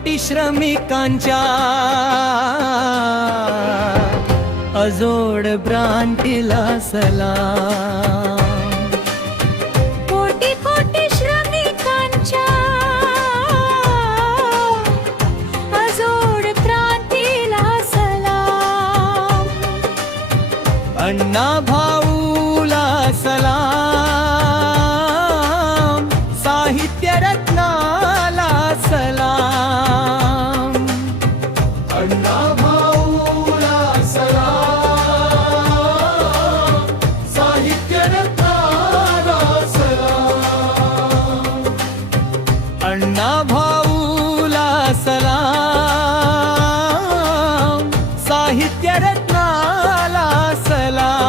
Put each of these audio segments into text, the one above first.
कोटी श्रमिकांच्या अजोड ब्रांटीला सलाम. कोटी कोटी श्रमिकांच्या अजोड क्रांतीला सलाम. अण्णा भाऊला सलाम, साहित्य रत्नाला सलाम. अण्णा भाऊला सलाम, साहित्य रत्नाला सलाम. अण्णा भाऊला सलाम, साहित्य रत्नाला सलाम.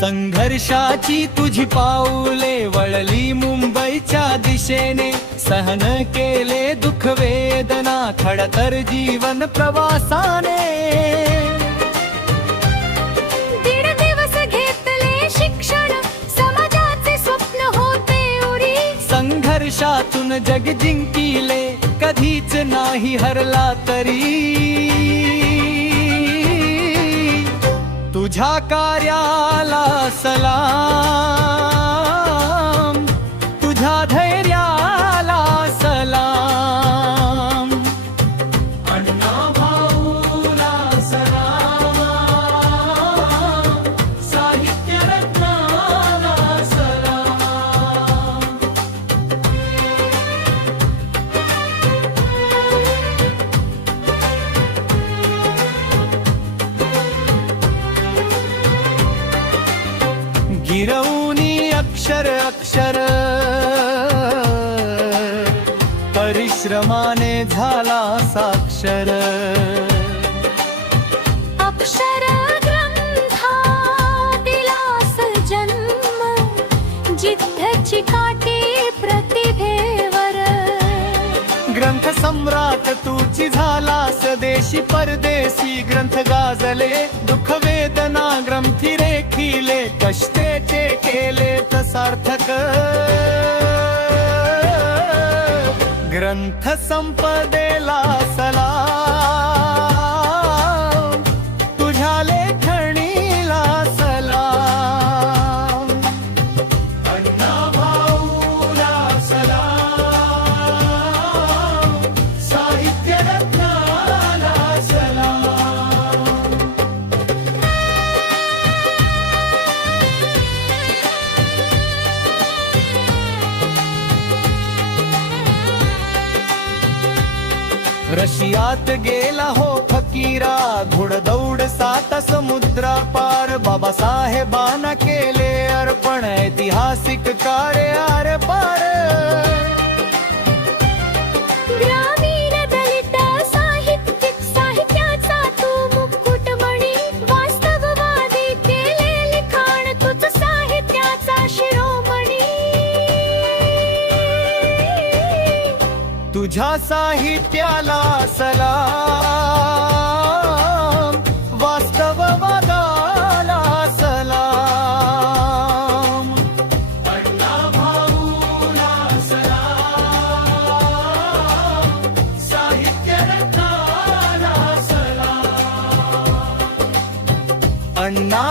संघर्षाची तुझी पाऊले वळली मुंबईच्या दिशेने. सहन केले दुःख वेदना खडतर जीवन प्रवासाने. दीड दिवस घेतले शिक्षण, समाजाचे स्वप्न होते उरी. संघर्षातून जग जिंकिले, कधीच नाही हरला तरी. तुझ्या कार्याला सलाम, तुझ्या धैर्याला सलाम. अण्णा भाऊला सलाम, साहित्य रत्नाला सलाम. गिरवूनी अक्षर अक्षर परिश्रमाने झाला साक्षर. अक्षर ग्रंथादिलास जन्म, जिद्दची काठी प्रतिभेवर. ग्रंथ सम्राट तुची झालास देशी परदेशी. ग्रंथ गाजले दुःख वेदना ग्रंथी रेखिले. कष्टेचे केले सार्थक, ग्रंथ संपदेला सलाम, तुझ्या लेखणीला सलाम. अण्णा भाऊला सलाम, साहित्य रत्नाला सलाम. रशियात गेला हो फकीरा, घोडदौड 7 समुद्रा पार. बाबासाहेबांना केले अर्पण, ऐतिहासिक कार्य आर पार. ग्रामीण दलित साहित्यिक, साहित्याचा तू मुकुटमणी. वास्तववादी केले लिखाण, तुझ साहित्याचा शिरोमणी. तुझ्या साहित्याला सलाम, वास्तववादाला सलाम. अण्णा भाऊला सलाम, साहित्य रत्नाला सलाम. अण्णा